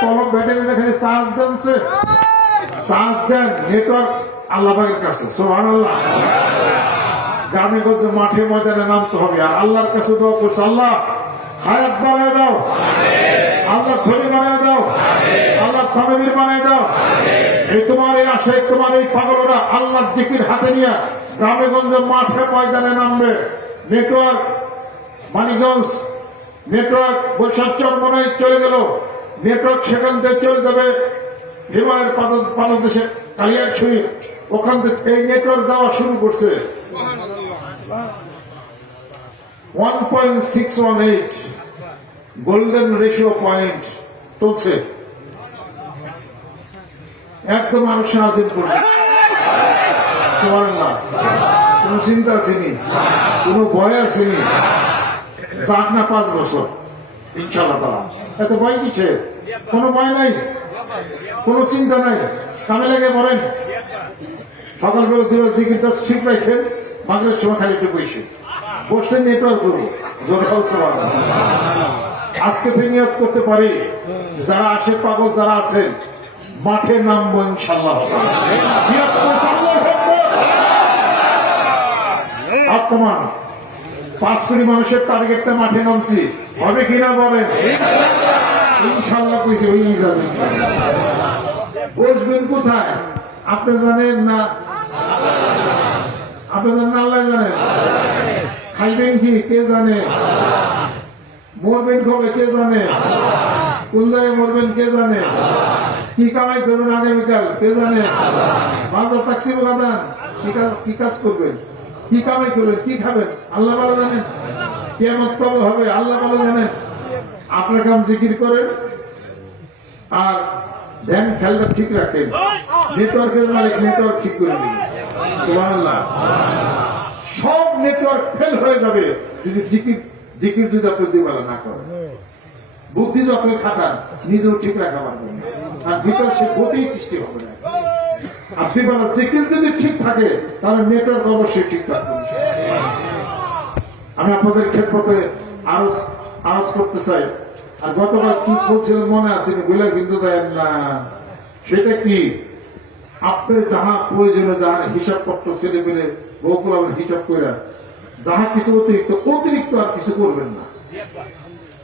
কলম ব্যাটারিটা খালি চার্জ দিচ্ছে, চার্জ দেন নেটওয়ার্ক আল্লাহ পাকের কাছে। সুবহানাল্লাহ। গ্রামে গঞ্জে মাঠে ময়দানে নামতে হবে আর আল্লাহর কাছে দোয়া করছে, আল্লাহ হায়াত বানায় দাও, আল্লাহ ধনী বানায় দাও, আল্লাহ তামির বানায় দাও। এই তোমার এই আশায় তোমার এই পাগলরা আল্লাহর জিকির হাতে নিয়ে গ্রামে গঞ্জে মাঠে ময়দানে নামবে। নেটওয়ার্ক মানিকগঞ্জ, নেটওয়ার্ক বৈশাখ চরমনায় চলে গেল, নেটওয়ার্ক সেখান থেকে চলে যাবে হিমালয়ের পাদদেশে কালিয়াকছড়ি, ওখান থেকে এই নেটওয়ার্ক যাওয়া শুরু করছে। 1.618 গোল্ডেন রেশিও পয়েন্ট চলছে, একদম মানুষের আজিম করছে। কোন চিন্তা আসেনি, কোন ভয় আসেনি। যাক না 5 বছর ইনশাআল্লাহ তাআলা। এত ভয় কিছে? কোনো ভয় নাই, কোনো চিন্তা নাই। কামে লেগে পড়েন, সকালবেলা দিবস দিকে ঠিক রাখেন, মাগরিবের সময় খালি একটু বসে নেটওয়ার্ক করবো। আজকে নিয়ত করতে পারি যারা আসে পাগল যারা আছেন মাঠে নামবো ইনশাআল্লাহ। আপনার 5 কোটি মানুষের টার্গেটটা মাঠে নামছি, হবে কিনা বলেন? ইনশাআল্লাহ কইছে হয়ে যাবে। বসবেন কোথায় আপনি জানেন না, আপনি জানেন আল্লাহ জানেন। খাইবেন কি কে জানে, মরবেন কবে কে জানে, কোন জায়গায় মরবেন কে জানে, কি কামাই করবেন আগামীকাল কে জানে, বাজার ট্যাক্সি বাগান কি কাজ করবেন, কি কামাই করবেন, কি খাবেন আল্লাহ ভালো জানেন। কিয়ামত কবে হবে আল্লাহ ভালো জানেন। আপনার কাম জিকির করেন আর ধ্যান খেয়ালটা ঠিক রাখেন। নেটওয়ার্কের মালিক নেটওয়ার্ক ঠিক করে দিন। সুবহানাল্লাহ। সব নেটওয়ার্ক ফেল হয়ে যাবে যদি জিকির যদি আপনি দিবেলা না করেন। বুদ্ধি যতই খাটান নিজেও ঠিক রাখা পারবেন না, আর ভিতরে সে গতি সৃষ্টি হবে না। আর দিবেলা জিকির যদি ঠিক থাকে তাহলে নেটওয়ার্ক অবশ্যই ঠিক থাকবে। আমি আপনাদের ক্ষেত্রে আরজ করতে চাই। আর গতকাল কি বলছিলেন মনে আসেনি বলে কিন্তু যায় না। সেটা কি, আপনার যাহা প্রয়োজনে যাহার হিসাবপত্র ছেলে পেলে বহুকুল হিসাব করে যাহা কিছু অতিরিক্ত আর কিছু করবেন না।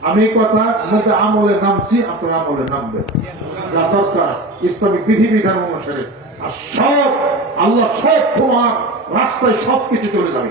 আমি এই কথা মধ্যে আমলে নামছি, আপনার আমলে নামবেন যা দরকার ইসলামিক বিধিবিধান অনুসারে। আর সব আল্লাহ সব তোমার রাস্তায় সবকিছু চলে যাবে।